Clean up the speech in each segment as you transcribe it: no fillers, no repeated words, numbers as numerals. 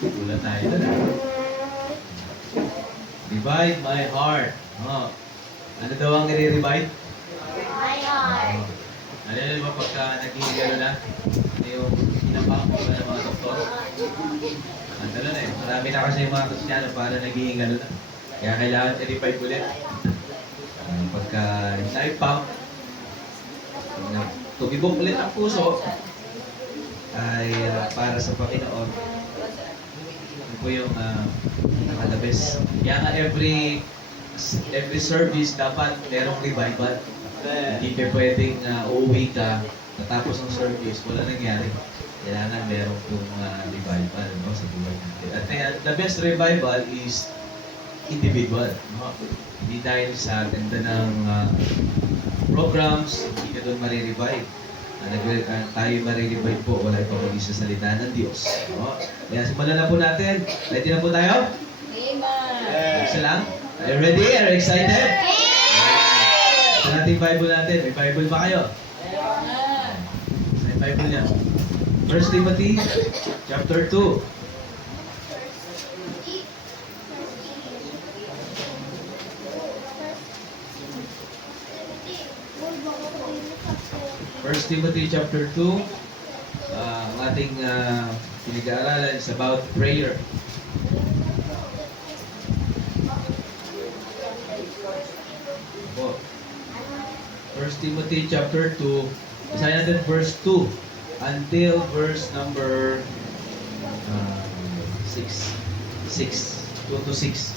Wala tayo doon. Revive my heart. Oh. Ano daw ang nire-revive? My heart. Ano yun ba pagka naging gano'n na? Ano yung pinapang ko ng mga doktor? Ang gano'n eh. Marami na kasi yung mga Kristyano para naging gano'n na. Kaya kailangan i-revive ulit. Pagka na-pump, tugibok ulit ang puso, ay para sa Panginoon. Ano po yung nakalabes. Kaya nga every service dapat merong revival. Hindi pa pwedeng uuwi ka natapos ng service, wala nangyari. Kailangan meron pong revival, no, sa buhay natin. At the best revival is individual. No? Hindi dahil sa ganda ng programs, hindi ka doon marirevive. Tayo marirevive po, wala ito kundi sa salita ng Diyos. No? Kaya simulan na po natin. Ready na po tayo? Amen. Isa lang? Are you ready? Are you excited? Sa nating Bible natin, may Bible ba kayo? Sa Bible niya. 1 Timothy chapter 2. First Timothy chapter 2, ang ating pinag-aaralan is about prayer. First Timothy chapter 2, basahin natin verse 2 until verse number 6. 2 to 6.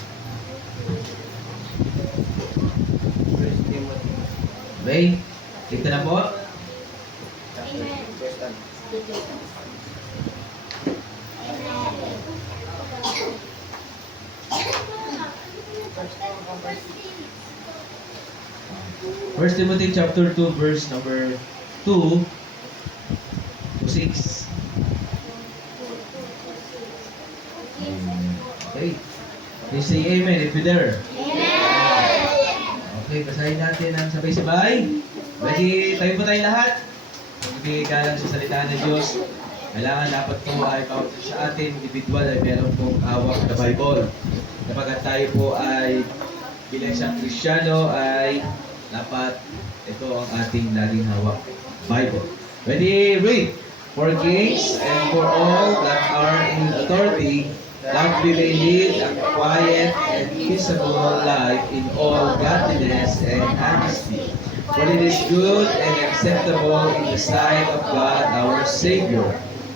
Okay? Kita na po? Amen. First Timothy chapter 2 verse number 2 to 6. Okay. Please say amen if you're there. Amen. Okay, basahin natin ang sabay-sabay. Ready? Tayo po tayong lahat. Magbigay galang sa salita ng Diyos. Kailangan dapat po ay bawat sa atin, individual ay meron pong hawak na Bible. Kapag tayo po ay bilang isang Kristiyano ay dapat ito ang ating laging hawak. Bible. Ready? Read! For kings and for all that are in authority, that we may lead a quiet and peaceable life in all godliness and honesty. For it is good and acceptable in the sight of God our Savior,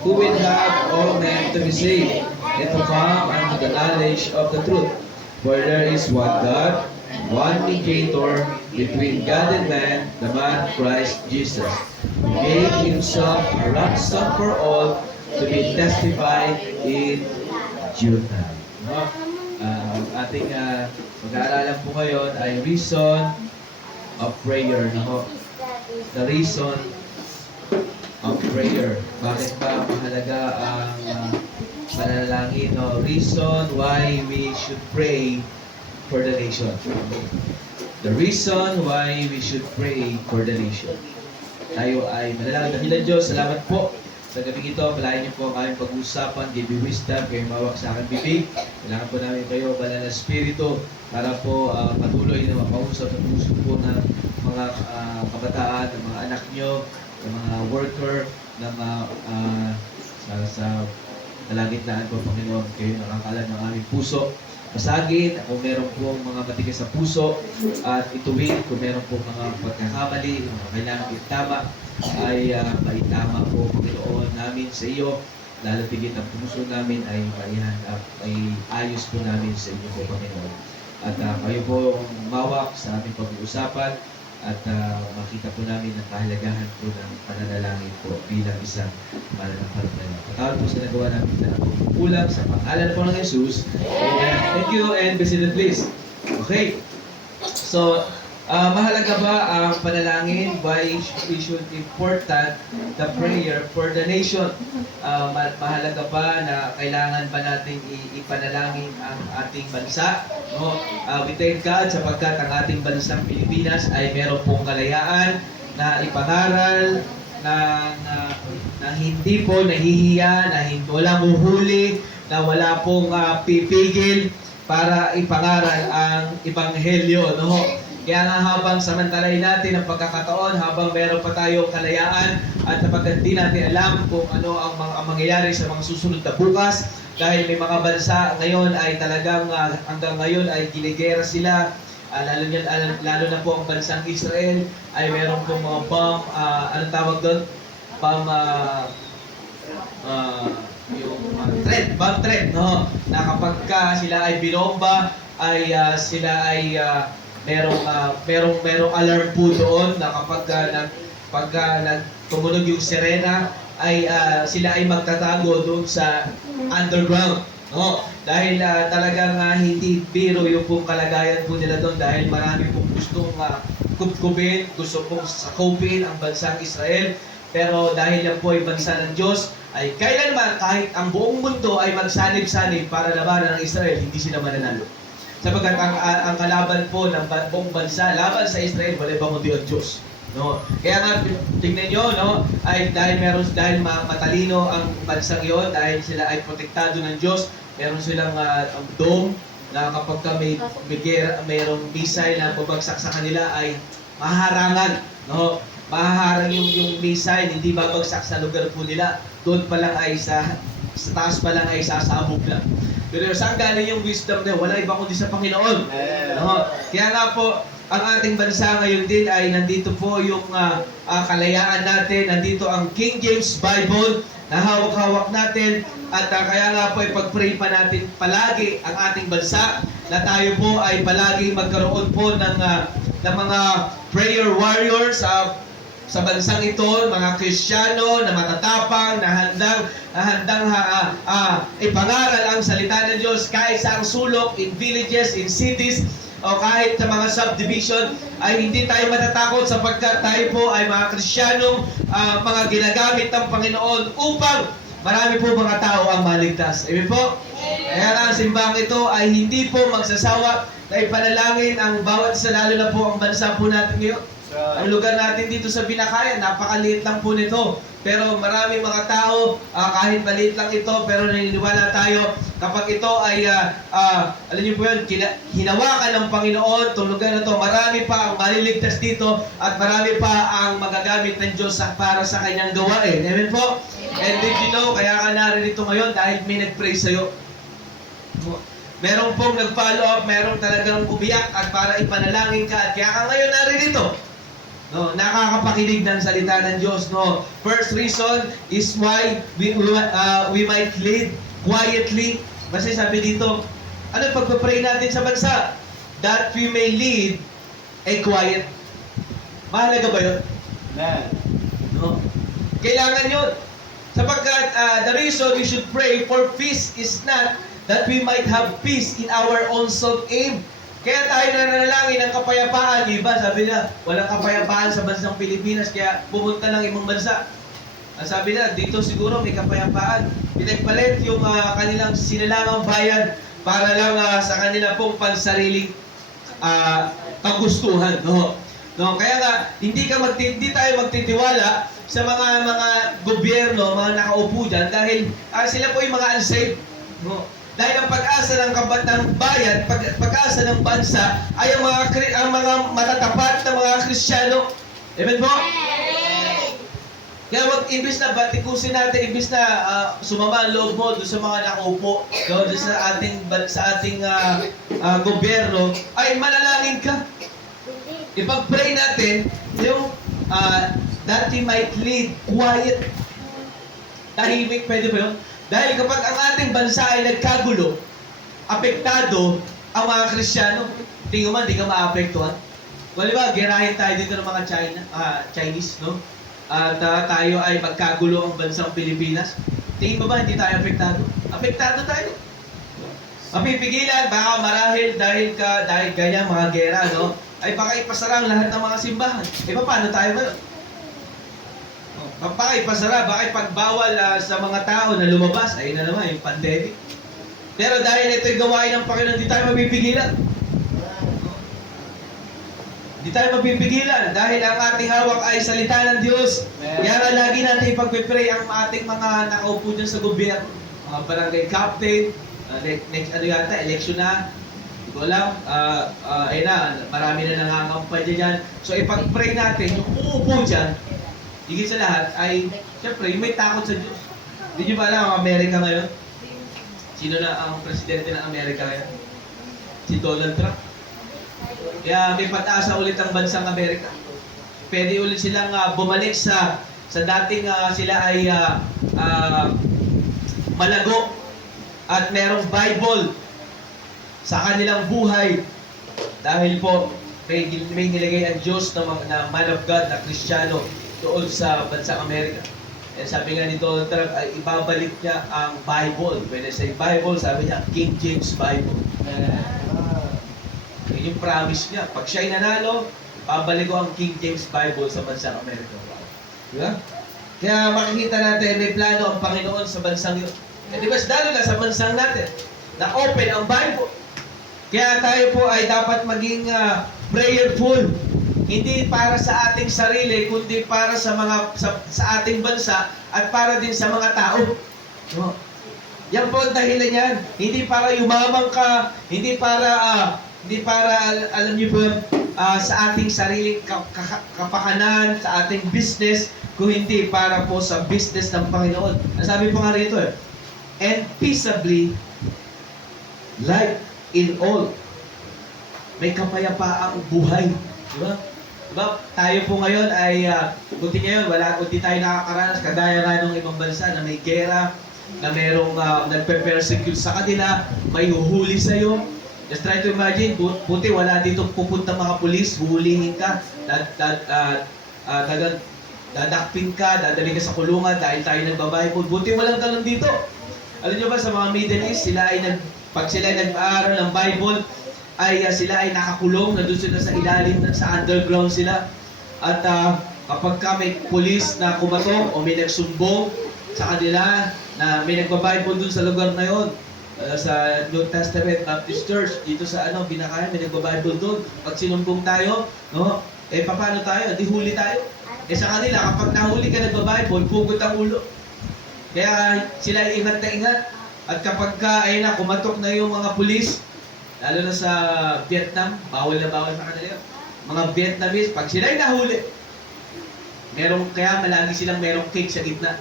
who will have all men to be saved and to come unto the knowledge of the truth. For there is one God, one mediator between God and man, the man Christ Jesus, who gave himself a ransom for all to be testified in due time. No? Ang ating mag-aaralan po ngayon ay reason of prayer. No? The reason of prayer. Bakit ba mahalaga ang panalangin? No? Reason why we should pray for the nation. The reason why we should pray for the nation. Tayo ay manalangin. Dakilan Diyos, salamat po sa gabi ito. Palayan niyo po ang aming pag-uusapan. Give you wisdom. Kayo mawak sa aking bibig. Kailangan po namin kayo, banal na spirito, para po patuloy na makausap sa puso po ng mga kabataan, ng mga anak niyo, ng mga worker, ng sa kalagitnaan po, Panginoon. Kayo nakakalan ng aming puso. Basagin kung meron po mga matigas sa puso at ituwid kung meron po mga pagkakamali, mga kailangan itama ay maitama po, Panginoon, namin sa iyo. Lalo tigit ang puso namin ay ay ayos po namin sa iyo po, Panginoon. At kayo po mawak sa aming pag-uusapan at makita po namin ang kahalagahan po ng pananalangin po bilang isang mananampalataya. Patawad po sa nagawa namin na kulang sa pangalan po ng Jesus. Amen. Thank you and be seated please. Okay. So, mahalaga ba ang panalangin? Why is it important the prayer for the nation? Mahalaga ba na kailangan ba natin ipanalangin ang ating bansa? No? We thank God sapagkat ang ating bansang Pilipinas ay meron pong kalayaan na ipangaral, na hindi po nahihiya, na walang uhuli na wala pong pipigil para ipangaral ang Ebanghelyo. No? Kaya nga habang samantalahin natin ang pagkakataon, habang meron pa tayong kalayaan at napagkat di natin alam kung ano ang mangyayari sa mga susunod na bukas, dahil may mga bansa ngayon ay talagang hanggang ngayon ay ginigera sila, lalo na po ang bansang Israel ay meron pong mga bomb, anong tawag doon? Bomb, bomb threat, no? Na kapag sila ay binomba, ay sila ay merong alarm po doon na kapag tumunog yung sirena ay sila ay magtatago doon sa underground, no? Dahil talagang hindi biro yung pong kalagayan po nila doon, dahil marami pong gustong kupkupin, gusto pong sakupin ang bansang Israel. Pero dahil yan po ay bansa ng Diyos, ay kailanman kahit ang buong mundo ay magsanib-sanib para labanan ng Israel, hindi sila mananalo. Sapagkat ang kalaban po ng buong bansa laban sa Israel, wala ba kundi ang Diyos, no? Kaya nga tingnan niyo, no, ay dahil matalino ang bansang iyon, dahil sila ay protektado ng Diyos, meron silang dome na kapag mayroong missile na babagsak sa kanila ay maharangan, no? Mahaharang yung missile, hindi babagsak sa lugar po nila. Doon pa lang ay sa taas pa lang ay sasabog lang. Pero saan galing yung wisdom na wala iba kundi sa Panginoon. No? Kaya nga po, ang ating bansa ngayon din ay nandito po yung kalayaan natin. Nandito ang King James Bible na hawak-hawak natin. At kaya nga po, ipag-pray pa natin palagi ang ating bansa na tayo po ay palagi magkaroon po ng mga prayer warriors sa bansang ito, mga Kristiyano na matatapang, na handang ipangaral ang salita ng Diyos kahit sa ang sulok, in villages, in cities, o kahit sa mga subdivision, ay hindi tayo matatakot sapagkat tayo po ay mga Kristiyanong mga ginagamit ng Panginoon upang marami po mga tao ang maligtas. Amen po? Kaya nga ang simbahang ito ay hindi po magsasawa na ipanalangin ang bawat isa, lalo na po ang bansa po natin ngayon. Ang lugar natin dito sa Binakayan, napakaliit lang po nito. Pero maraming mga tao, kahit maliit lang ito, pero naniniwala tayo kapag ito ay, alam niyo po yun, hinawakan ng Panginoon, itong lugar na ito, marami pa ang maliligtas dito at marami pa ang magagamit ng Diyos para sa kanyang gawain. Amen po? And did you know, kaya ka naririto ngayon dahil may nag-pray sa'yo. Merong pong nag-follow up, merong talagang umiyak at para ipanalangin ka at kaya ka ngayon naririto. No, nakakapakinig ng salita ng Diyos, no. First reason is why we might lead quietly. Kasi sabi dito, ano pagpe-pray natin sa bansa? That we may lead a quiet. Mahalaga ba 'yun? Amen. No. Kailangan 'yun. Sapagkat the reason we should pray for peace is not that we might have peace in our own self-aim. Kaya tayo nananalangin ng kapayapaan. Iba, sabi na, walang kapayapaan sa bansang Pilipinas, kaya pumunta ng ibang bansa. Ang sabi na, dito siguro may kapayapaan. Pinagpalit yung kanilang sinilangang bayan para lang sa kanila pong pansariling kagustuhan. No? No? Kaya nga, hindi tayo magtitiwala sa mga gobyerno, mga nakaupo dyan, dahil sila po yung mga unsaved. No? Dahil ang pag-asa ng bayan, pag-asa ng bansa ay ang mga matatapat na mga Kristiyano. Amen po? Amen. Kaya imbis na batikusin natin, imbis na sumama ang loob mo doon sa mga nakaupo, doon sa ating gobyerno, ay manalangin ka. Ipag-pray natin yung that we might lead quiet. Tahimik, pwede ba yun? Dahil kapag ang ating bansa ay nagkagulo, apektado ang mga Kristiyano, tingin mo, hindi ka maapektuhan. Well, diba, gerahin tayo dito ng mga Chinese, no? At tayo ay magkagulo ang bansang Pilipinas. Tingin mo ba, hindi tayo apektado? Apektado tayo. Mapipigilan, baka marahil dahil ganyan mga gera, no? Ay baka ipasara ang lahat ng mga simbahan. E paano tayo ngayon? Baka ipasara, baka ipagbawal sa mga tao na lumabas. Ayun na naman, yung pandemic. Pero dahil ito'y gawain ng Panginoon, hindi tayo mapipigilan. Hindi tayo mapipigilan dahil ang ating hawak ay salita ng Diyos. Kaya nga lagi natin ipagpipray ang ating mga nakaupo dyan sa gobyerno. mga barangay captain, next ano yata, election na. Hindi ko alam, ayun na, marami na nangangampanya dyan. So ipag-pray natin, yung uupo dyan, higit sa lahat, ay, syempre, yung may takot sa Diyos. Hindi nyo ba alam ang Amerika ngayon? Sino na ang presidente ng Amerika ngayon? Si Donald Trump. Kaya may pag-asa ulit ang bansang Amerika. Pwede ulit silang bumalik sa dating sila ay malago at merong Bible sa kanilang buhay dahil po may nilagay ang Diyos na man of God, na Kristiyano doon sa bansang Amerika. And sabi nga ni Donald Trump ay ibabalik niya ang Bible. When I say Bible, sabi niya King James Bible. Yun yung promise niya. Pag siya'y nanalo, babalik ko ang King James Bible sa bansang Amerika. Diba? Kaya makikita natin, may plano ang Panginoon sa bansang yun. Eh, di ba, lalo na sa bansang natin, na open ang Bible. Kaya tayo po ay dapat maging prayerful. Hindi para sa ating sarili, kundi para sa sa ating bansa at para din sa mga tao. No? Yan po ang dahilan yan. Hindi para yumamang ka, hindi para alam niyo po, sa ating sariling kapakanan, sa ating business, kung hindi para po sa business ng Panginoon. Nasabi po nga rito and peaceably life in all. May kapayapaang buhay. Diba? Diba? Tayo po ngayon ay, buti ngayon, buti tayo nakakaranas, kagaya nga ng ibang bansa na may gera, na merong nagpe-persecute sa kanila, may huhuli sa'yo. Just try to imagine, buti wala dito pupunta mga pulis, huhulihin ka, dadakpin ka, dadali ka sa kulungan dahil tayo nagbabible. Buti walang ganun dito. Alam niyo ba sa mga Middle East, pag sila ay nag-aaral ng Bible, ay sila ay nakakulong, nandun sila sa ilalim, sa underground sila. At kapag may pulis na kumatok o may nagsumbong sa kanila na may nagbabible dun sa lugar na yon, sa New Testament Baptist Church, dito sa Binakayan, may nagbabible dun. Pag sinumbong tayo, no, paano tayo? Di huli tayo. Sa kanila, kapag nahuli ka nagbabible, pugot ang ulo. Kaya sila ay ingat na ingat. At kapag kumatok na yung mga pulis, lalo na sa Vietnam, bawal na bawal sa kanila yun. Mga Vietnamese, pag sila ay nahuli, kaya malagi silang merong cake sa gitna.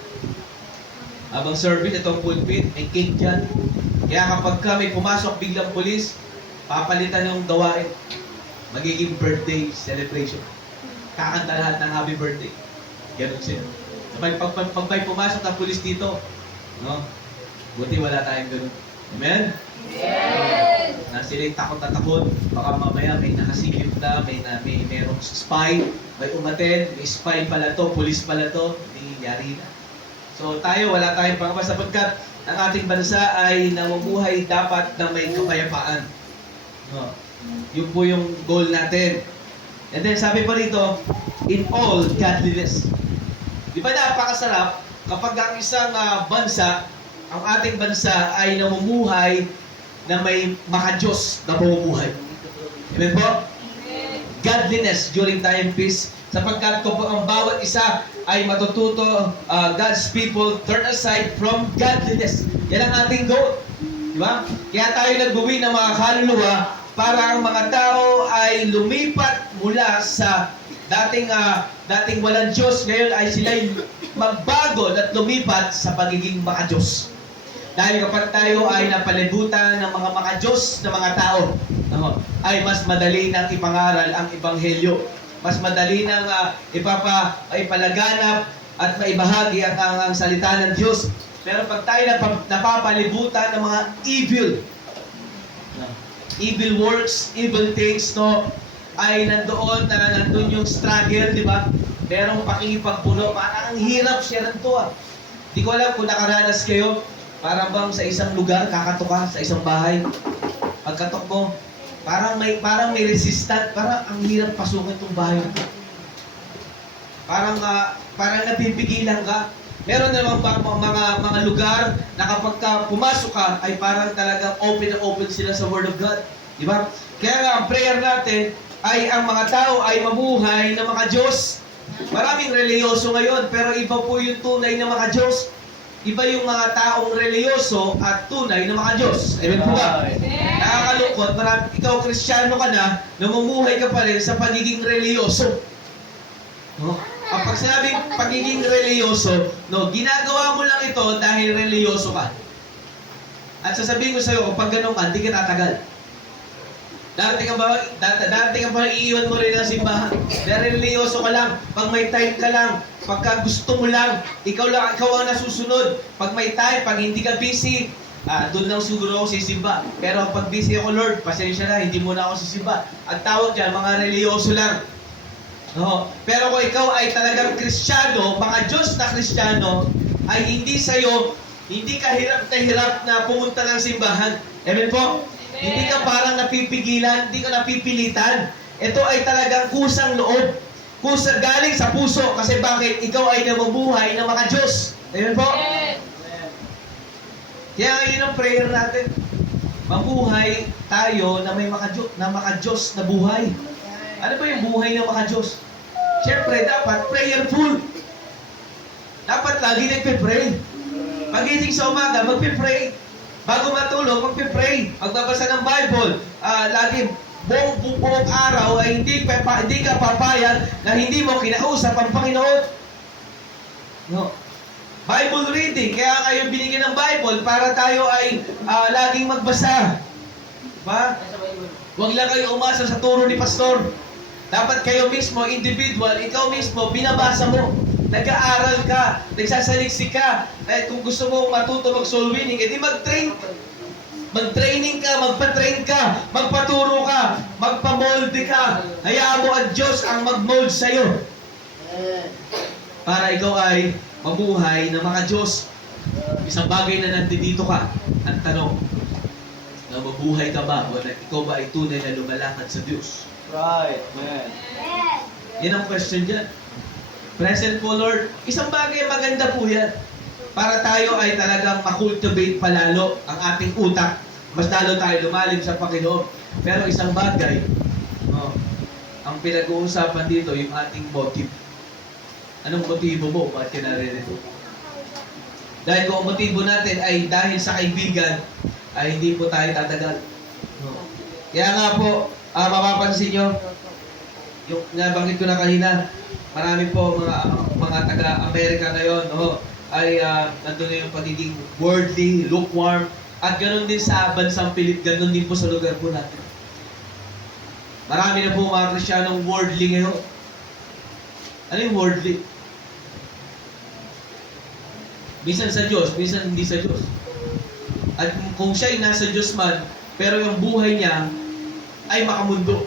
Habang service, itong pulpit, may cake dyan. Kaya kapag may pumasok biglang pulis, papalitan yung gawain. Magiging birthday celebration. Kakanta lahat ng happy birthday. Ganun sila. Pag may pumasok ng pulis dito, no? Buti wala tayong ganun. Amen? Yes! Na sila'y takot na takot. Baka mamaya may nakasigip na, may merong spy, may umaten, may spy pala to, pulis pala to, hindi yari na. So tayo, wala tayong pangamba sapagkat ang ating bansa ay namumuhay dapat na may kapayapaan. No. Yun po yung goal natin. And then sabi pa rito, in all godliness. Di ba napakasarap kapag ang isang bansa, ang ating bansa ay namumuhay na may maka-Diyos na pamumuhay. Amen po? Godliness during time peace. Sapagkat kung ang bawat isa ay matututo, God's people turn aside from godliness. Yan ang ating goal. Di ba? Kaya tayo nagbuwi ng mga kaluluwa para ang mga tao ay lumipat mula sa dating walang Diyos. Ngayon ay sila'y magbago at lumipat sa pagiging maka-Diyos. Dahil kapag tayo ay napalibutan ng mga maka-Diyos na mga tao, ay mas madali nang ipangaral ang Ebanghelyo. Mas madali nang ipalaganap at maibahagi ang salita ng Diyos. Pero pag tayo napapalibutan ng mga evil works, evil things, no, ay nandun yung struggle, di ba? Merong pakikipagpuno, parang ang hirap siya to. Di ko alam kung nakaranas kayo, parang bang sa isang lugar, kakatok ka sa isang bahay. Pagkatok mo, parang may resistant, parang ang hirap pasukin itong bahay. Parang napipigilan ka. Meron namang mga lugar na kapag pumasok ka, ay parang talagang open na open sila sa Word of God. Di ba? Kaya nga, ang prayer natin ay ang mga tao ay mabuhay na mga Diyos. Maraming reliyoso ngayon, pero iba po yung tunay na mga Diyos. iba yung mga taong reliyoso at tunay na mga Diyos. Amen po ba? Nakakalungkot, ikaw Kristiyano ka na, namumuhay ka pa rin sa pagiging reliyoso. No? Kapag sinabing pagiging reliyoso, no, ginagawa mo lang ito dahil reliyoso ka. At sasabihin ko sa'yo, kapag ganun ka, hindi ka tatagal. Darating ka ba iiwan mo rin ang simbahan? Dahil reliyoso ka lang, pag may time ka lang, pagka gusto mo lang, ikaw ang nasusunod. Pag may time, pag hindi ka busy, doon lang siguro ako sisimba. Pero pag busy ako, Lord, pasensya na, hindi mo na ako sisimba. Ang tawag dyan, mga reliyoso lang. No? Pero kung ikaw ay talagang Kristiyano, mga Diyos na Kristiyano, ay hindi sa'yo, hindi ka hirap na hirap na pumunta ng simbahan. Amen po? Hindi ka parang napipigilan, hindi ka napipilitan. Ito ay talagang kusang loob. Galing sa puso. Kasi bakit? Ikaw ay namubuhay ng mga Diyos. Amen po? Kaya yun ang prayer natin. Mabuhay tayo na may mga Diyos na buhay. Ano ba yung buhay ng mga Diyos? Siyempre, dapat prayerful. Dapat lagi nagpe-pray. Pagising sa umaga, magpe-pray. Bago matulog, magpe-pray. Magbabasa ng Bible. Lagi, buong araw ay hindi ka papayag na hindi mo kinausap ang Panginoon. No. Bible reading. Kaya kayo binigyan ng Bible para tayo ay laging magbasa. Diba? Huwag lang kayo umasa sa turo ni pastor. Dapat kayo mismo, individual, ikaw mismo, binabasa mo. Nag-aaral ka, nagsasaliksik ka. Dahil kung gusto mo matuto mag-soul winning, edi mag-train. Mag-training ka, magpa-train ka, magpaturo ka, magpa-molde ka. Hayaan mo ang Diyos ang mag-mold sa'yo. Para ikaw ay mabuhay ng mga Diyos. Isang bagay na nandito ka, ang tanong, na mabuhay ka ba o na ikaw ba ay tunay na lumalakad sa Diyos? Right, man. Yan ang question dyan. Present po, Lord. Isang bagay maganda po yan. Para tayo ay talagang makultivate palalo ang ating utak. Mas lalo tayo lumalim sa Panginoon. Pero isang bagay, ang pinag-uusapan dito, yung ating motive. Anong motibo mo? Bakit ka naririto? Dahil kung ang motibo natin ay dahil sa kaibigan, ay hindi po tayo tatagal. Kaya nga po, mapapansin nyo, yung nabanggit ko na kanina, marami po mga taga-Amerika ngayon, ay nandun na yung pagiging worldly, lukewarm, at ganoon din sa bansang Pilip, ganoon din po sa lugar po natin. Marami na po mga Kristiyanong worldly ngayon. Ano yung worldly? Minsan sa Diyos, minsan hindi sa Diyos. At kung siya'y nasa Diyos man, pero yung buhay niya ay makamundo.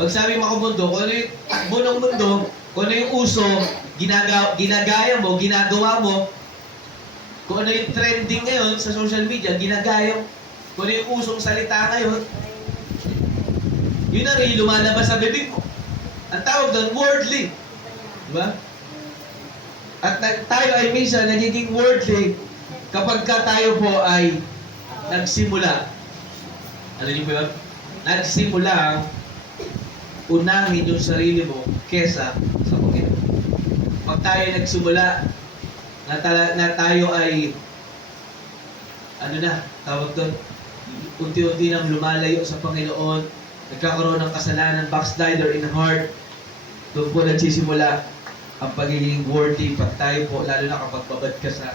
Pag sabi makamundo, kung ano yung takbo ng mundo, kung ano yung uso, ginagaya mo, ginagawa mo, kung ano yung trending ngayon sa social media, ginagaya mo, kung ano yung usong salita ngayon, yun na rin lumalabas sa bibig mo. Ang tawag doon, worldly. Diba? At tayo ay minsan nagiging worldly kapag ka tayo po ay nagsimula. Ano niyo po yun? Nagsimula unahin yung sarili mo kesa sa Panginoon. Pag tayo nagsimula na tayo ay tawag doon, unti-unti nang lumalayo sa Panginoon, nagkakaroon ng kasalanan, backslider in heart, doon po nagsisimula ang pagiging worthy. Pag tayo po, lalo na kapag babad ka sa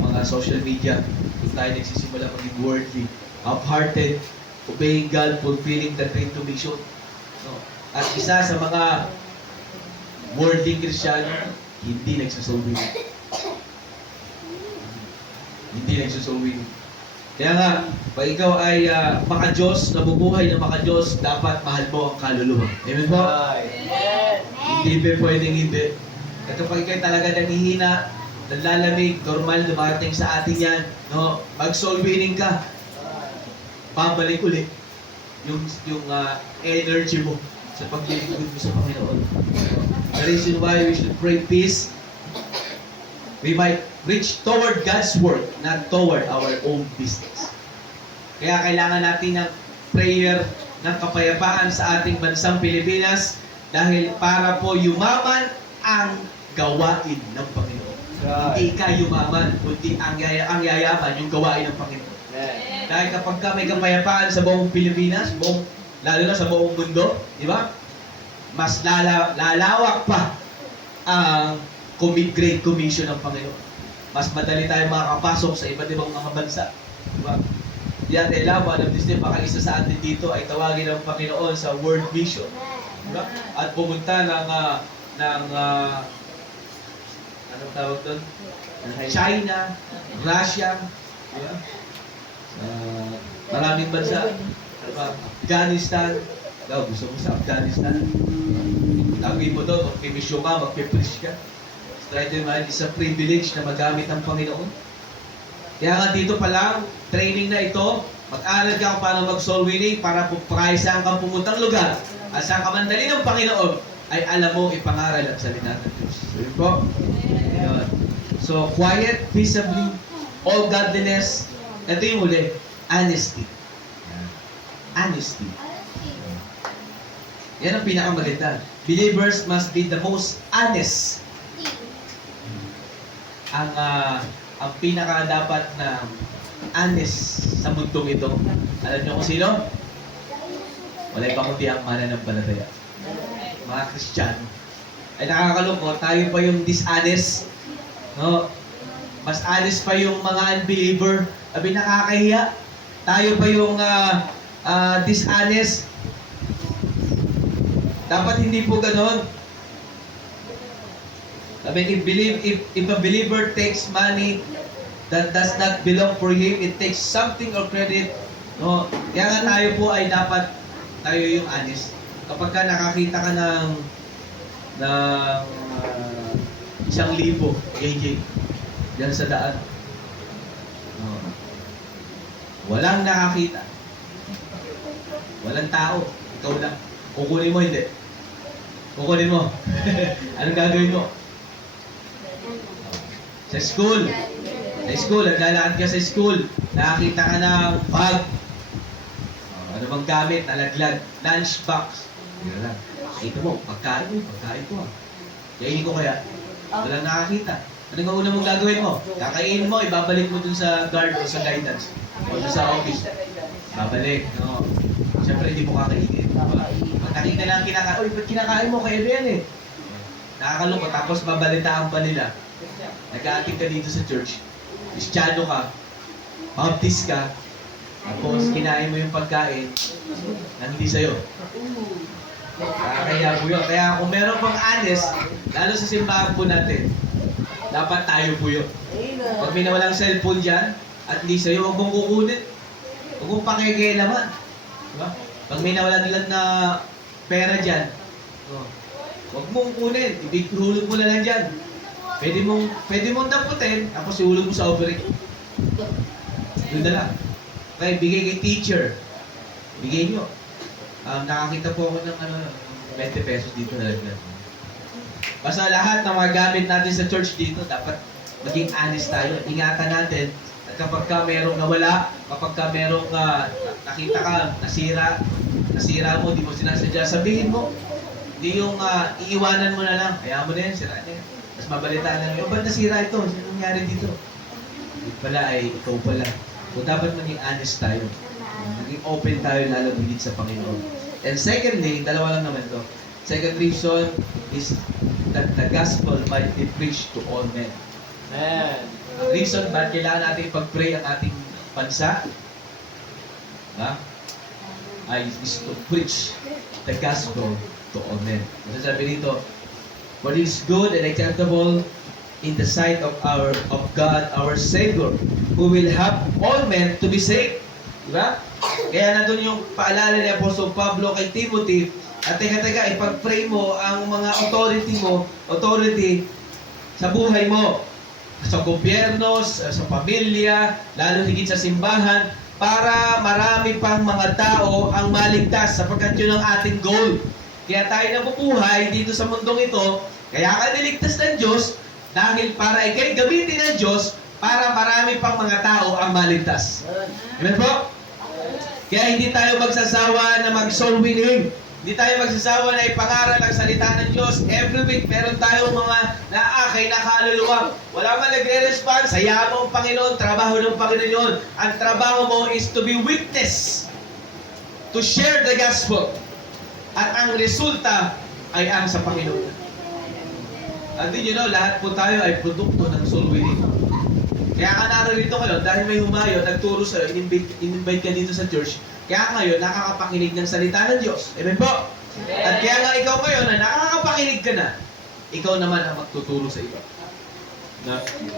mga social media, doon tayo nagsisimula maging worthy, half-hearted, obeying God, fulfilling the Great Commission. No? At isa sa mga worldly Kristiyano, hindi nagsusawin. Hindi nagsusawin. Kaya nga, pag ikaw ay maka-Diyos, nabubuhay ng maka-Diyos, dapat mahal mo ang kaluluwa. Amen po? Hindi pa pwedeng hindi. At kapag ikaw talaga nanghihina, nanlalamig, normal, dumarating sa atin yan, no? Mag-soul winning ka, babalik ulit yung energy mo sa paglilingkod mo sa Panginoon. The reason why we should pray peace, we might reach toward God's word, not toward our own business. Kaya kailangan natin ng prayer ng kapayapaan sa ating bansang Pilipinas dahil para po yumaman ang gawain ng Panginoon. Hindi ka yumaman, kundi ang yayaman yung gawain ng Panginoon. Amen. Dahil kapag ka may kapayapaan sa buong Pilipinas, lalo na sa buong mundo, di ba? Mas lalawak pa ang Great Commission ng Panginoon. Mas madali tayong makakapasok sa iba't ibang mga bansa. Di ba? Yan, one of these days, baka isa sa atin dito ay tawagin ng Panginoon sa World Mission. Di ba? At pumunta ng anong tawag doon? China, Russia, di ba? Maraming bansa. Diba? Afghanistan. Gusto mo sa Afghanistan? Tawagin mo doon, magpimisyon ka, magpipreach ka. Try to imagine, it's a privilege na magamit ng Panginoon. Kaya nga dito pa lang, training na ito, mag-aral ka kung paano mag-soul winning para kahit saan kang pumuntang lugar at saan ka man dali ng Panginoon, ay alam mo ipangaral at salita ng Diyos. So yun po. Ayun. So, quiet, peaceably, all godliness. Ito yung huli, honesty. Honesty. Yan ang pinakamaganda. Believers must be the most honest. Ang pinaka dapat na honest sa mundong ito. Alam niyo kung sino? Wala ibang kundi ang mananampalataya. Mga Kristiyano. Ay nakakalungkot, tayo pa yung dishonest. No? Mas honest pa yung mga unbeliever. Sabi, nakakahiya. Tayo pa yung dishonest. Dapat hindi po ganon. Sabi, if a believer takes money that does not belong for him, it takes something or credit. No? Kaya nga tayo po ay dapat tayo yung honest. Kapag ka nakakita ka ng 1,000 KJ diyan sa daan, no, walang nakakita, walang tao, ikaw lang, kukunin mo, hindi kukunin mo. Anong gagawin mo? Sa school, naglalakad ka sa school, nakakita ka ng bag, ano bang gamit, nalaglag, lunchbox. Yun lang. Ito mo, pagkain ko. Kainin ko kaya. Walang nakakita. Ano nga una mong gagawin mo? Kakainin mo, ibabalik mo dun sa guard o sa guidance. O dun sa office. Babalik. No? Siyempre, hindi mo kakainin. Pag nakita lang kinakain, uy, ba't kinakain mo? Kaya yan eh. Nakakalungkot. Tapos babalitaan pa nila. Nag-aating ka dito sa church. Kristiyano ka. Baptist ka. Tapos kinain mo yung pagkain na hindi sa'yo. Kaya po yun. Kaya kung meron pang honest, lalo sa simbahan po natin, dapat tayo po yun. Pag may nawalang cellphone dyan, at hindi sa'yo, huwag mong kukunin. Huwag mong pakikialaman. Diba? Pag may nawalang ilan na pera dyan, huwag mong kunin. Hulog mo na lang dyan. Pwede mong daputin, tapos ihulog mo sa offering. Doon na lang. Okay, bigay kay teacher. Bigay nyo. Nakakita po ako ng 20 pesos dito na lang. Basta lahat ng mga gamit natin sa church dito, dapat maging honest tayo. Ingatan natin at kapag ka merong nawala, kapag ka merong nakita ka, nasira mo, di mo sinasadya, sabihin mo. Hindi yung iiwanan mo na lang. Kaya mo na yan, sira na yan. Mas mabalitaan lang, ba't nasira ito? Sino nangyari dito? Hindi pala ay ikaw pala. So dapat maging honest tayo. Maging open tayo lalo higit sa Panginoon. And secondly, dalawa lang naman to. Second reason is that the gospel might be preached to all men. Amen. Ang reason bakit kailangan natin pag-pray ang ating bansa, is to preach the gospel to all men. Kasi sabi dito, what is good and acceptable in the sight of God, our Savior, who will have all men to be saved. Diba? Kaya nandun yung paalala ni Apostol Pablo kay Timothy, at teka, ipag-pray mo ang mga authority sa buhay mo, sa gobyerno, sa pamilya, lalo higit sa simbahan, para marami pang mga tao ang maligtas sapagkat yun ang ating goal. Kaya tayo nabubuhay dito sa mundong ito, kaya ka niligtas ng Diyos, dahil para ikay gamitin ng Diyos para marami pang mga tao ang maligtas. Amen po? Kaya hindi tayo magsasawa na mag-soul winning. Hindi tayo magsasawa na ipangaral ang salita ng Diyos. Every week, meron tayong mga naakay na kaluluwa. Wala man nagre-respond, sayaan mo ang Panginoon, trabaho ng Panginoon. Ang trabaho mo is to be witness, to share the gospel. At ang resulta ay ang sa Panginoon. And then you know, lahat po tayo ay produkto ng soul winning. Kaya ka narito kayo, dahil may humayo, nagturo sa'yo, in-invite ka dito sa church, kaya ngayon, nakakapakinig ng salita ng Diyos. Amen po? At kaya nga ikaw ngayon, na nakakapakinig ka na, ikaw naman ang magtuturo sa iba.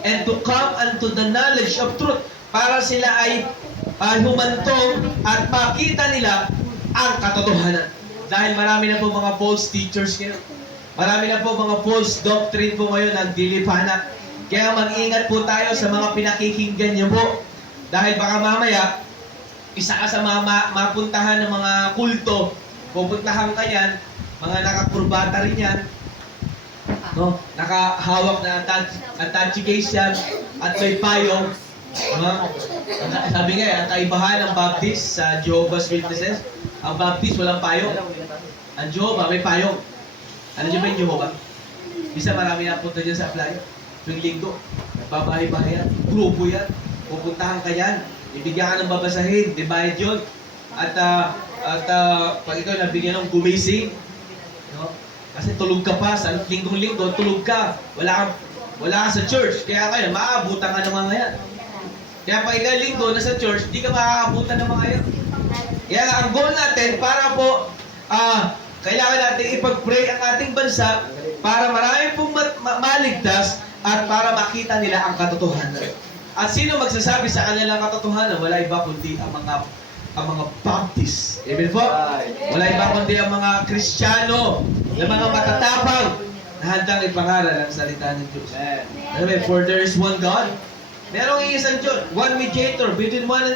And to come unto the knowledge of truth, para sila ay humantong at makita nila ang katotohanan. Dahil marami na po mga false teachers ngayon. Marami na po mga false doctrine po ngayon ang dilipanak. Kaya mag-ingat po tayo sa mga pinakikinggan niyo po. Dahil baka mamaya, isa ka sa mga mapuntahan ng mga kulto, pupuntahan ka yan, mga nakakurbata rin yan, no? Nakahawak na attached case yan, at may payong. No? Sabi nga, ang kaibahan ng Baptist sa Jehovah's Witnesses, ang Baptist walang payong. Ang Jehovah may payong. Ano nyo ba yung Jehovah? Isa marami na punta dyan sa apply. Tuwing linggo, babahay-bahay yan, grupo yan, pupuntahan ka yan, ibigyan ka ng babasahin, di bayad yun. At pag ikaw nabigyan ng gumising, no? Kasi tulog ka pa, sa linggong-linggo, tulog ka, wala ka sa church, kaya kayo, maaabutan ka ng mga yan. Kaya pag ikaw linggo, nasa church, di ka maaabutan ng mga yan. Kaya ang goal natin, para po, kailangan natin ipag-pray ang ating bansa para marami pong maligtas at para makita nila ang katotohanan. At sino magsasabi sa kanilang katotohanan? Wala iba kundi ang mga Baptist. Amen po? Wala iba kundi ang mga Kristiyano na mga matatapang na handang ipangaral ang salita ng Diyos. Amen. For there is one God. Merong iisang Diyos. One mediator between God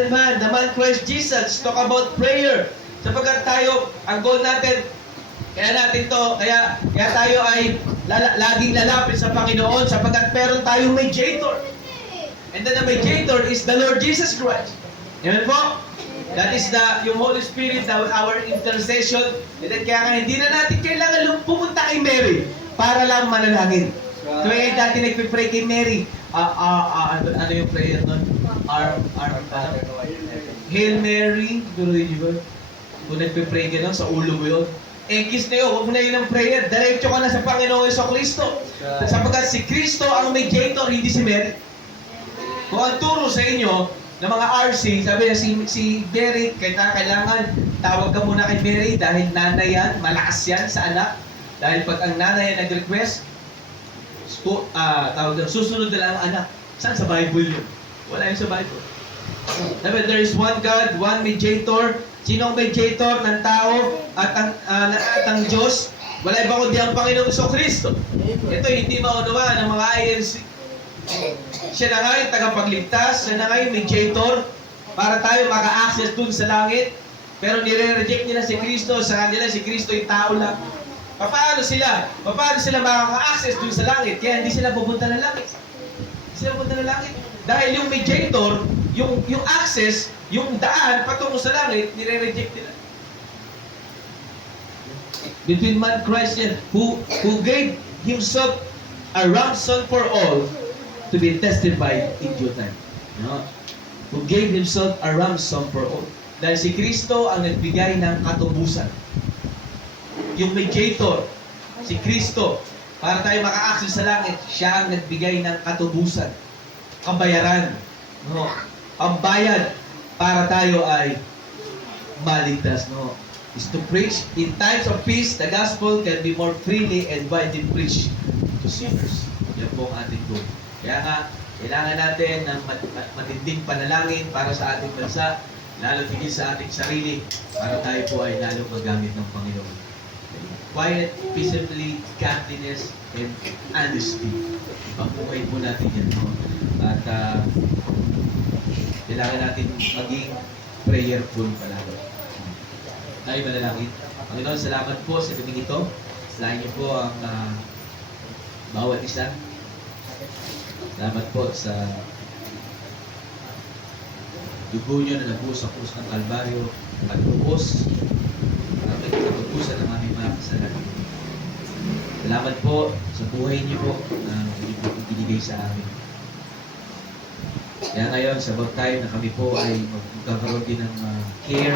and man, the man Christ Jesus. Talk about prayer. Sapagkat tayo, ang goal natin, kaya tayo ay laging lalapit sa Panginoon sapagkat meron tayong mediator. And then the mediator is the Lord Jesus Christ. Amen po? That is yung Holy Spirit, our intercession. And then kaya nga hindi na natin kailangan pumunta kay Mary para lang manalangin. Kaya dati nagpipray kay Mary. Ano yung prayer nun? Hail Mary. Kung nagpipray ka nun, sa ulo mo yun. Kiss na yun, huwag mo na yun ang prayer. Diretso ka na sa Panginoon sa Kristo. Sapagkat si Kristo ang mediator, hindi si Mary. Kung ang turo sa inyo, ng mga RC, sabi niya si Mary, kailangan tawag ka muna kay Mary dahil nanay yan, malakas yan sa anak. Dahil pag ang nanay yan nag-request, susunod na lang ang anak. Saan sa Bible yun? Wala yun sa Bible. Sabi, there is one God, one mediator. Sino ang mediator ng tao at ang Diyos? Wala iba kundi ang Panginoong Kristo. Ito hindi maunawa ng mga INC. Siya na nga yung tagapagligtas, siya na nga yung mediator para tayo maka-access dun sa langit. Pero nire-reject nila si Kristo, sa kanila si Kristo yung tao lang. Paano sila makaka-access dun sa langit? Kaya hindi sila pupunta ng langit. Hindi sila pupunta ng langit. Dahil yung mediator, yung access, yung daan patungo sa langit, nire-reject nila. Between man Christ and who gave himself a ransom for all to be testified in due time. No? Who gave himself a ransom for all. Dahil si Kristo ang nagbigay ng katubusan. Yung mediator, si Kristo, para tayo maka-access sa langit, siya ang nagbigay ng katubusan. Kabayaran. No? Ang bayad para tayo ay maligtas. No? Is to preach in times of peace, the gospel can be more freely and widely preached to sinners. Yan po ang ating goal. Kaya nga, kailangan natin ng matinding panalangin para sa ating bansa, lalo tigil sa ating sarili, para tayo po ay lalo magamit ng Panginoon. Quiet, peaceably, godliness, and honesty. Ipamukay po natin yan. No? At kailangan natin maging prayerful palalo. Tayo manalangin. Panginoon, salamat po sa gabing ito. Salamat niyo po ang bawat isa. Salamat po sa dugo niyo na nabuhos sa krus ng Kalbaryo, pagbuhos katapusan ng aming mga kasalanan. Salamat po sa buhay niyo po na inyo po ibinigay sa amin. Kaya ngayon, sa about time na kami po ay magkakaroon din ng care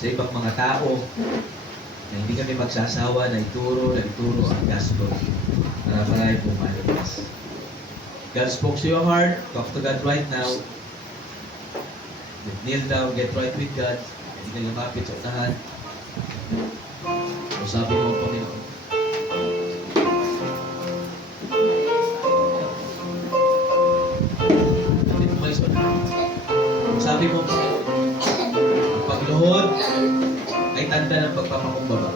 sa ibang mga tao na hindi kami magsasawa na ituro ang gospel para marami pong malipas. God spoke to your heart, talk to God right now. Kneel down, get right with God. Hindi ka lumapit sa unahan. So sabi mo ang Panginoon. Hindi mo kayo sa unahan. Sabi mo ang Panginoon. Ang pagluhod ay tanda ng pagpapakumbaba.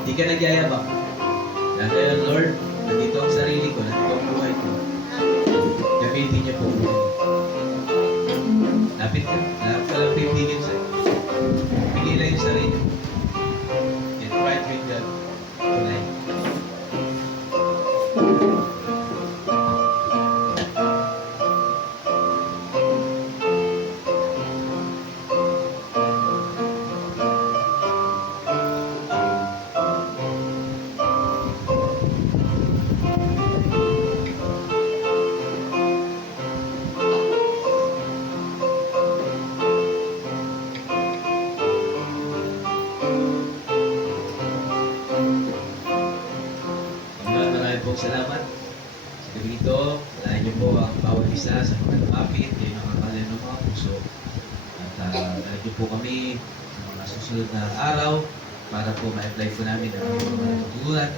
Hindi ka nagyayabang. Kaya kaya, Lord, nandito ang sarili ko, nandito ang buhay ko. Gamitin niyo po. Lapit ka lang pipigil sa'yo. Pigilan yung sarili mo. Get right with God tonight. Maraming pong salamat. Sa gabi ito, alayin niyo po ang bawat isa sa mga lumapit, kayo nakakalain ng mga puso. At alayin niyo po kami sa mga susunod na araw para po ma-apply po namin ang mga natutunan